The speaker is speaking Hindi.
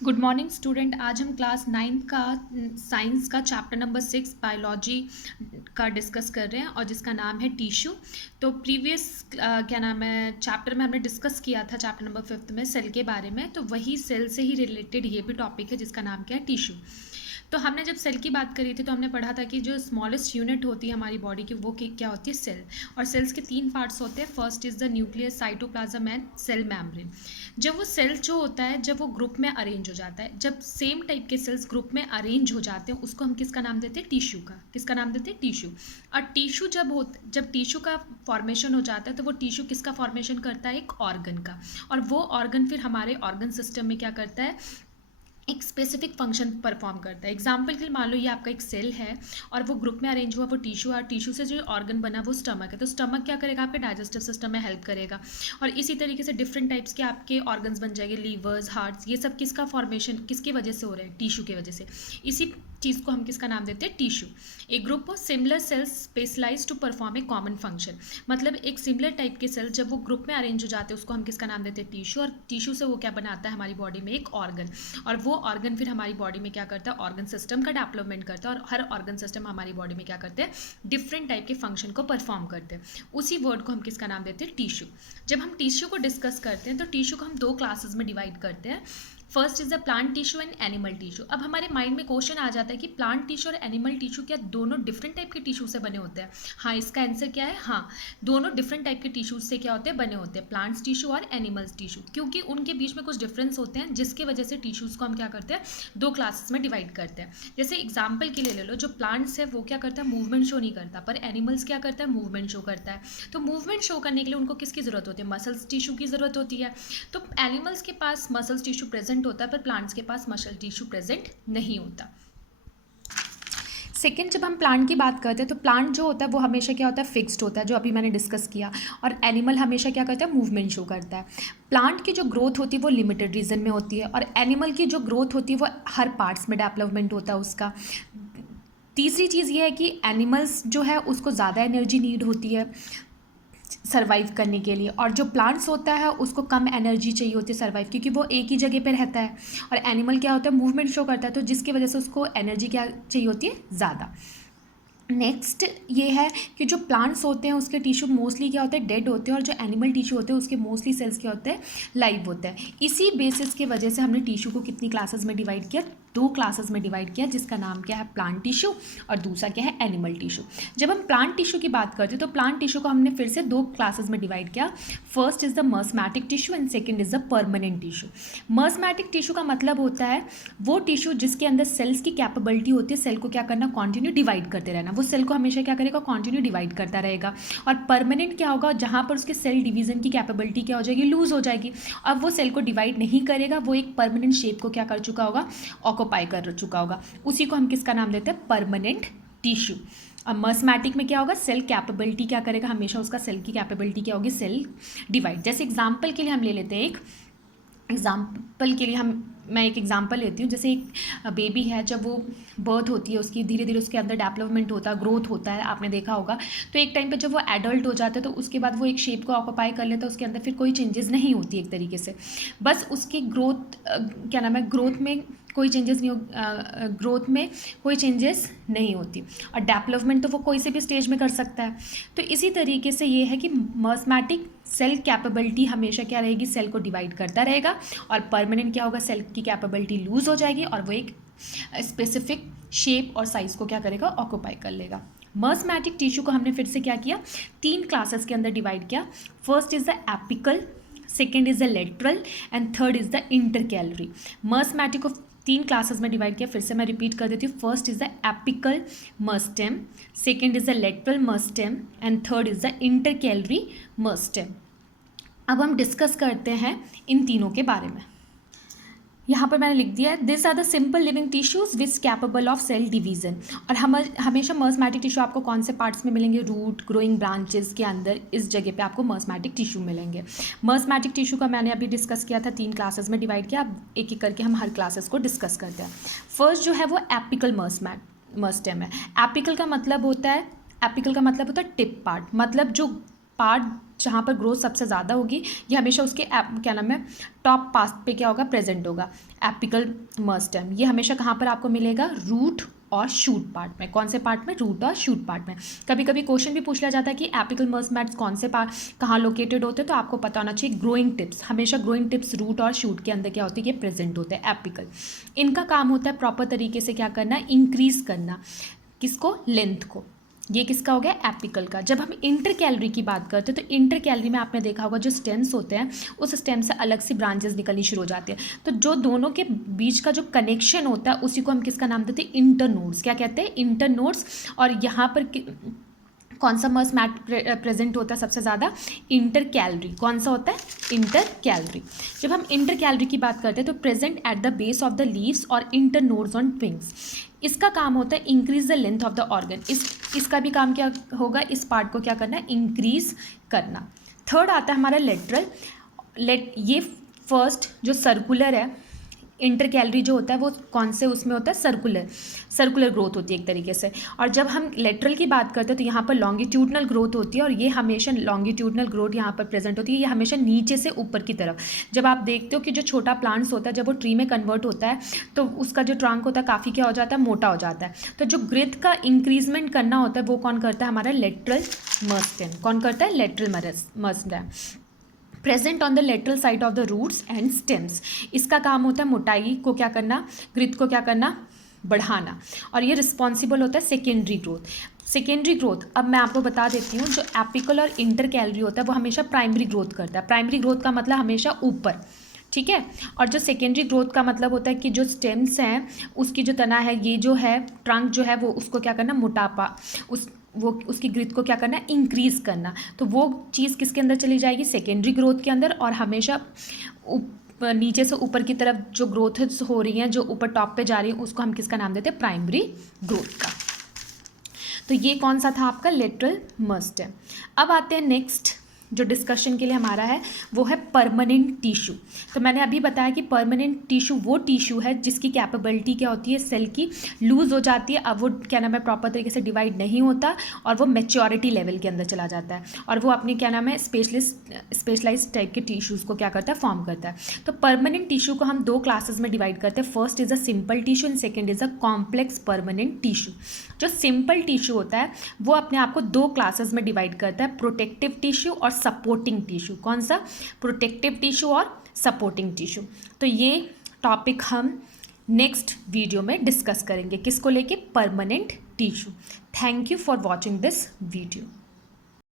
Good morning student. आज हम क्लास 9 का साइंस का चैप्टर नंबर 6 बायोलॉजी का डिस्कस कर रहे हैं और जिसका नाम है टिश्यू। तो प्रीवियस क्या नाम है चैप्टर में हमने डिस्कस किया था चैप्टर नंबर 5 में सेल के बारे में। तो वही सेल से ही रिलेटेड ये भी टॉपिक है जिसका नाम क्या है, टिश्यू। तो हमने जब सेल की बात करी थी तो हमने पढ़ा था कि जो स्मॉलेस्ट यूनिट होती है हमारी बॉडी की वो क्या होती है, सेल। और सेल्स के 3 पार्ट्स होते हैं। First is the nucleus, cytoplasm and cell membrane. जब वो सेल जो होता है जब वो ग्रुप में अरेंज हो जाता है, जब सेम टाइप के सेल्स ग्रुप में अरेंज हो जाते हैं उसको हम किसका नाम देते हैं, टिश्यू का। किसका नाम देते हैं, टिश्यू। और टिश्यू जब टिश्यू का फॉर्मेशन हो जाता है तो वो टिश्यू किसका फॉर्मेशन करता है, एक ऑर्गन का। और वो ऑर्गन फिर हमारे ऑर्गन सिस्टम में क्या करता है, एक स्पेसिफिक फंक्शन परफॉर्म करता है। एग्जाम्पल के लिए मान लो ये आपका एक सेल है और वो ग्रुप में अरेंज हुआ, वो टिश्यू, और टिश्यू से जो ऑर्गन बना वो स्टमक है। तो स्टमक क्या करेगा, आपके डाइजेस्टिव सिस्टम में हेल्प करेगा। और इसी तरीके से डिफरेंट टाइप्स के आपके ऑर्गन्स बन जाएंगे, लीवर्स, हार्ट्स, ये सब किसका फॉर्मेशन किसकी वजह से हो रहा है, टिश्यू की वजह से। इसी चीज़ को हम किसका नाम देते हैं, tissue. A group of similar cells specialize to perform a common function. मतलब एक सिमिलर टाइप के सेल जब वो ग्रुप में अरेंज हो जाते हैं उसको हम किसका नाम देते हैं, टिश्यू। और टिश्यू से वो क्या बनाता है हमारी बॉडी में, एक ऑर्गन। और वो ऑर्गन फिर हमारी बॉडी में क्या करता है, ऑर्गन सिस्टम का डेवलपमेंट करता है। और हर ऑर्गन सिस्टम हमारी बॉडी में क्या करते हैं, डिफरेंट टाइप के फंक्शन को परफॉर्म करते हैं। उसी वर्ड को हम किसका नाम देते हैं, टिश्यू। जब हम टिश्यू को डिस्कस करते हैं तो टिश्यू को हम 2 क्लासेस में डिवाइड करते हैं। First is the plant tissue and animal tissue. अब हमारे माइंड में क्वेश्चन आ जाता है कि प्लांट टिश्यू और एनिमल टिश्यू क्या दोनों डिफरेंट टाइप के टिश्यू से बने होते हैं। हाँ, इसका आंसर क्या है, हाँ, दोनों डिफरेंट टाइप के टिश्यूज से क्या होते हैं, बने होते हैं, प्लांट्स टिश्यू और एनिमल्स टिश्यू। क्योंकि उनके बीच में कुछ डिफरेंस होते हैं जिसकी वजह से टिश्यूज को हम क्या करते हैं, 2 क्लासेस में डिवाइड करते हैं। जैसे एग्जाम्पल के लिए ले लो, जो प्लांट्स है वो क्या करता है, मूवमेंट शो नहीं करता, पर एनिमल्स क्या करता है, मूवमेंट शो करता है। तो मूवमेंट शो करने के लिए उनको किसकी जरूरत होती है, मसल्स टिश्यू की जरूरत होती है। तो एनिमल्स के पास मसल्स टिश्यू प्रेजेंट होता है पर प्लांट्स के पास मसल टिश्यू प्रेजेंट नहीं होता। सेकेंड, जब हम प्लांट की बात करते हैं तो प्लांट जो होता है वो हमेशा क्या होता है, फिक्स्ड होता है, जो अभी मैंने डिस्कस किया। और एनिमल हमेशा क्या करता है, मूवमेंट शो करता है। प्लांट की जो ग्रोथ होती है वो लिमिटेड रीजन में होती है और एनिमल की जो ग्रोथ होती है वो हर पार्ट्स में डेवलपमेंट होता है उसका। तीसरी चीज़ ये है कि एनिमल्स जो है उसको ज़्यादा एनर्जी नीड होती है सर्वाइव करने के लिए, और जो प्लांट्स होता है उसको कम एनर्जी चाहिए होती है सर्वाइव, क्योंकि वो एक ही जगह पे रहता है। और एनिमल क्या होता है, मूवमेंट शो करता है, तो जिसकी वजह से उसको एनर्जी क्या चाहिए होती है, ज़्यादा। नेक्स्ट ये है कि जो प्लांट्स होते हैं उसके टिश्यू मोस्टली क्या होते हैं, डेड होते हैं, और जो एनिमल टिश्यू होते हैं उसके मोस्टली सेल्स क्या होते हैं, लाइव होते हैं। इसी बेसिस की वजह से हमने टिश्यू को कितनी क्लासेस में डिवाइड किया, 2 क्लासेस में डिवाइड किया, जिसका नाम क्या है, प्लांट टिश्यू, और दूसरा क्या है, एनिमल टिश्यू। जब हम प्लांट टिश्यू की बात करते हैं तो प्लांट टिश्यू को हमने फिर से 2 क्लासेस में डिवाइड किया। First is the meristematic tissue and second is the permanent tissue. Meristematic tissue का मतलब होता है वो टिश्यू जिसके अंदर सेल्स की कैपेबिलिटी होती है सेल को क्या करना, कॉन्टिन्यू डिवाइड करते रहना। वो सेल को हमेशा क्या करेगा, कॉन्टिन्यू डिवाइड करता रहेगा। और परमानेंट क्या होगा, जहाँ पर उसके सेल डिवीजन की कैपेबिलिटी क्या हो जाएगी, लूज हो जाएगी। अब वो सेल को डिवाइड नहीं करेगा, वो एक परमानेंट शेप को क्या कर चुका होगा, ऑक्यूपाई कर चुका होगा। उसी को हम किसका नाम देते हैं, परमानेंट टिश्यू। अब मर्समैटिक में क्या होगा, सेल कैपेबिलिटी क्या करेगा, हमेशा उसका सेल की कैपेबिलिटी क्या होगी, सेल डिवाइड। जैसे एग्जाम्पल के लिए हम ले लेते हैं, मैं एक एग्जांपल लेती हूँ। जैसे एक बेबी है, जब वो बर्थ होती है उसकी, धीरे धीरे उसके अंदर डेवलपमेंट होता है, ग्रोथ होता है, आपने देखा होगा। तो एक टाइम पे जब वो एडल्ट हो जाता है तो उसके बाद वो एक शेप को ऑक्यूपाई कर लेता है, उसके अंदर फिर कोई चेंजेस नहीं होती एक तरीके से। बस उसकी ग्रोथ क्या नाम है, ग्रोथ में कोई चेंजेस नहीं होती, और डेवलपमेंट तो वो कोई से भी स्टेज में कर सकता है। तो इसी तरीके से ये है कि मर्समैटिक सेल कैपेबिलिटी हमेशा क्या रहेगी, सेल को डिवाइड करता रहेगा। और परमानेंट क्या होगा, सेल की कैपेबिलिटी लूज हो जाएगी और वो एक स्पेसिफिक शेप और साइज को क्या करेगा, ऑक्यूपाई कर लेगा। मर्समैटिक टिश्यू को हमने फिर से क्या किया, 3 क्लासेस के अंदर डिवाइड किया। First is the apical, second is the lateral and third is the intercalary. Meristematic को 3 क्लासेस में डिवाइड किया, फिर से मैं रिपीट कर देती हूँ। First is the apical meristem, second is the lateral meristem and third is the intercalary meristem. अब हम डिस्कस करते हैं इन तीनों के बारे में। यहाँ पर मैंने लिख दिया है, this are the simple living tissues which capable of cell division. और हम हमेशा मर्समैटिक टिश्यू आपको कौन से पार्ट्स में मिलेंगे, रूट, ग्रोइंग ब्रांचेस के अंदर, इस जगह पे आपको मर्समैटिक टिश्यू मिलेंगे। मर्समैटिक टिश्यू का मैंने अभी डिस्कस किया था, 3 क्लासेस में डिवाइड किया। अब एक एक करके हम हर क्लासेस को डिस्कस करते हैं। फर्स्ट जो है वो एपिकल मर्स्टेम है। एपिकल का मतलब होता है टिप पार्ट, मतलब जो पार्ट जहाँ पर ग्रोथ सबसे ज़्यादा होगी ये हमेशा उसके क्या नाम है टॉप पास पे क्या होगा, प्रेजेंट होगा एपिकल मर्स्टेम। ये हमेशा कहाँ पर आपको मिलेगा, रूट और शूट पार्ट में। कौन से पार्ट में, रूट और शूट पार्ट में। कभी कभी क्वेश्चन भी पूछ लिया जाता है कि एपिकल मर्स्टेम्स कौन से पार्ट कहाँ लोकेटेड होते हैं, तो आपको पता होना चाहिए ग्रोइंग टिप्स, हमेशा ग्रोइंग टिप्स रूट और शूट के अंदर क्या होती है, ये प्रेजेंट होते हैं एपिकल। इनका काम होता है प्रॉपर तरीके से क्या करना, इंक्रीज करना, किसको, लेंथ को। ये किसका हो गया, एपिकल का। जब हम इंटर कैलरी की बात करते हैं तो इंटर कैलरी में आपने देखा होगा जो स्टेम्स होते हैं उस स्टेम से अलग सी ब्रांचेस निकलनी शुरू हो जाती है, तो जो दोनों के बीच का जो कनेक्शन होता है उसी को हम किसका नाम देते हैं, इंटरनोड्स। क्या कहते हैं, इंटरनोड्स। और यहाँ पर कौन सा मर्स मैट प्रेजेंट होता है सबसे ज़्यादा, इंटर कैलरी। कौन सा होता है, इंटर कैलरी। जब हम इंटर कैलरी की बात करते हैं तो present at the base of the leaves और इंटर नोड्स ऑन ट्विंग्स। इसका काम होता है increase the length of the organ. इसका भी काम क्या होगा, इस पार्ट को क्या करना है, इंक्रीज करना। थर्ड आता है हमारा लेटरल। ये फर्स्ट जो सर्कुलर है, इंटर कैलरी जो होता है वो कौन से उसमें होता है, सर्कुलर ग्रोथ होती है एक तरीके से। और जब हम लेटरल की बात करते हैं तो यहाँ पर लॉन्गिट्यूडनल ग्रोथ होती है, और ये हमेशा लॉन्गिट्यूडनल ग्रोथ यहाँ पर प्रेजेंट होती है, ये हमेशा नीचे से ऊपर की तरफ। जब आप देखते हो कि जो छोटा प्लांट्स होता है जब वो ट्री में कन्वर्ट होता है तो उसका जो ट्रंक होता है काफ़ी क्या हो जाता है, मोटा हो जाता है। तो जो ग्रोथ का इंक्रीजमेंट करना होता है वो कौन करता है, हमारा लेटरल मर्स्टेम। कौन करता है, lateral meristem. Present on the lateral side of the roots and stems. इसका काम होता है मोटाई को क्या करना, ग्रोथ को क्या करना, बढ़ाना। और ये रिस्पॉन्सिबल होता है सेकेंडरी ग्रोथ। सेकेंडरी ग्रोथ अब मैं आपको बता देती हूँ, जो एपिकल और इंटर कैलरी होता है वो हमेशा प्राइमरी ग्रोथ करता है। प्राइमरी ग्रोथ का मतलब हमेशा ऊपर, ठीक है। और जो सेकेंडरी ग्रोथ का मतलब होता है कि जो स्टेम्स हैं उसकी जो तना है, ये जो है ट्रंक जो है वो उसको क्या करना, मोटापा, उसकी ग्रोथ को क्या करना है, इंक्रीज करना। तो वो चीज़ किसके अंदर चली जाएगी, सेकेंडरी ग्रोथ के अंदर। और हमेशा नीचे से ऊपर की तरफ जो ग्रोथ हो रही हैं, जो ऊपर टॉप पे जा रही है, उसको हम किसका नाम देते हैं, प्राइमरी ग्रोथ का। तो ये कौन सा था आपका, लेटरल मर्स्टेम। अब आते हैं नेक्स्ट जो डिस्कशन के लिए हमारा है वो है परमानेंट टिश्यू। तो मैंने अभी बताया कि परमानेंट टिश्यू वो टिश्यू है जिसकी कैपेबिलिटी क्या होती है, सेल की लूज़ हो जाती है। अब वो क्या नाम है, प्रॉपर तरीके से डिवाइड नहीं होता और वो मैच्योरिटी लेवल के अंदर चला जाता है, और वो अपनी क्या नाम है, स्पेशलाइज्ड टाइप के टिश्यूज़ को क्या करता है, फॉर्म करता है। तो परमानेंट टिश्यू को हम दो क्लासेस में डिवाइड करते हैं। First is a simple tissue and second is a complex permanent tissue. जो सिंपल टिश्यू होता है वो अपने आप को दो क्लासेस में डिवाइड करता है, प्रोटेक्टिव टिश्यू और सपोर्टिंग टिश्यू। कौन सा, प्रोटेक्टिव टिश्यू और सपोर्टिंग टिश्यू। तो ये टॉपिक हम नेक्स्ट वीडियो में डिस्कस करेंगे, किसको लेके, permanent tissue. Thank you for watching this video.